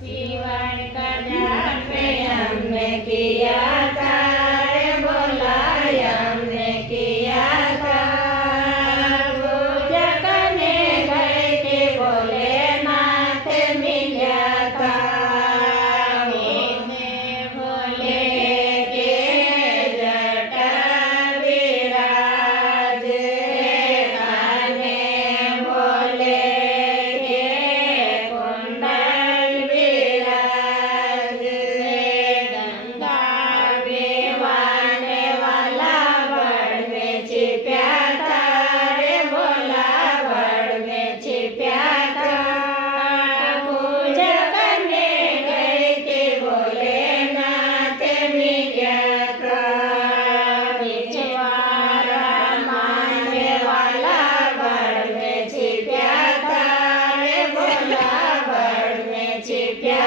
शिवान का ध्यान में हमने किया था रे बोला हमने किया था पूजा करने गए थे भोलेनाथ मिला था भोले के जटा विराज काने भोले के कुंडल विराज गंगा विवाने वाला बड़ में छिपा था रे बोला बड़ में छिपा था पूजा करने गए थे भोलेनाथ मिला था बिछवारा मांगने वाला बड़ में छिपा था रे बोला बड़ में छिपा